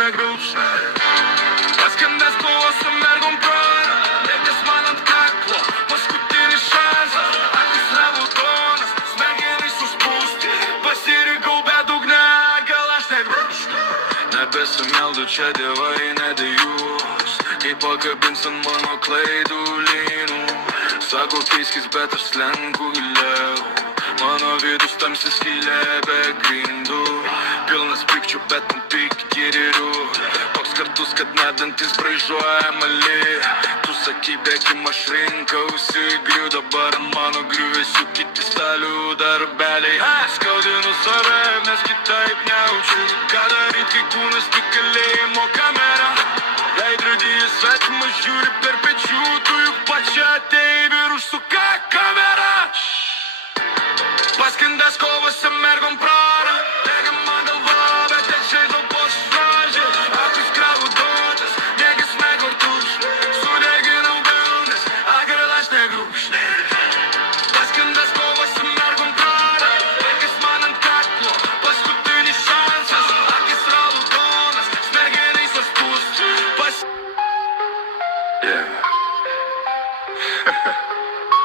negriūšna. Paskendęs kovose mergom prara, lėkęs man ant kaklo, paskutinis šansas. Akis raudonas, smegenys suspūsti, pasirikau bedugne, gal aš negriūšna. Nebesimeldu čia dievai nedėjus, kai pakabins ant mano klaidų lynų. Sako keiskis, bet aš slenku giliau, mano vidus tamsi skylė be grindų. Pilnas pykčių, bet ant pyk girių, toks kartus, kad nedantis braižuoja mali. Tu sakai bėgim, aš rinkausi grių, dabar ant mano griuvėsių kiti stalių darbeliai. Skaudinu save, nes kitaip nejaučiu, ką daryt, kai kūnas tik kalėjimo kamera. Veidrodyje svetimas žiūri per pečių, tu juk pačia atėjai ir užsuka kamerą. Paskendęs kovose mergom prara, bėga man galva, bet aš žaidau po šražį. Akis raudonas, mėgis nekortus, sudeginau vilnis, gal aš negriūšna. Paskendęs kovose mergom prara, bėgis man ant kaklo, paskutinis šansas. Akis raudonas, smegenys suspūst,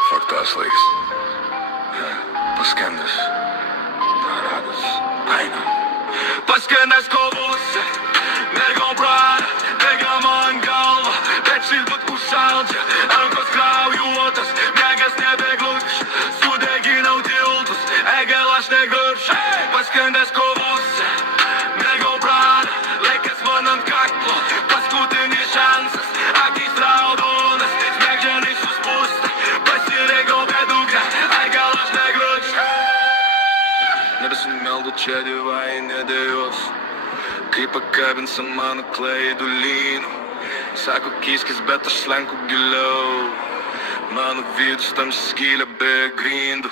Fuck tas laiks. Paskendęs, praradęs, aina. Paskendęs kovose, mergom prara, bėga man galva, bet šilpat užšaldžia, rankos kraujuotas, mėgas nebeglūkš, sudeginau tiltus, gal aš negurš. Paskendęs kovose, mergom prara, laikas man ant kaklo, paskutinis šansas, akis raudonas, smegenys suspūsta, pasirikau bedugne, gal aš negriūš. Nebesimeldu čia dievai nedėjus, kai pakabins ant mano klaidų lynų. Sako keiskis, bet aš slenku giliau, mano vidus tamsi skylė be grindų.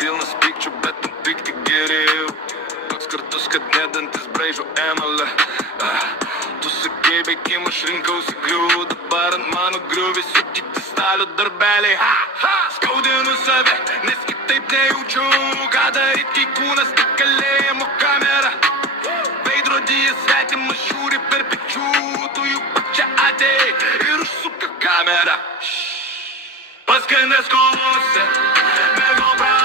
Pilnas pykčių, bet ant pykti geriau, toks kartus, kad nedantis braižo emalę. Tu sakai bėgim, aš rinkausi grių, dabar ant mano griuvėsių kiti stalių darbeliai. Skaudinu save, nes kitaip nejaučiu, ką daryt, kai kūnas tik kalėjimo kamera. Veidrodyje svetimas žiūri per pečių, tu juk pačia atėjai ir užsuka kamerą. Paskendęs kovose, mergom prara.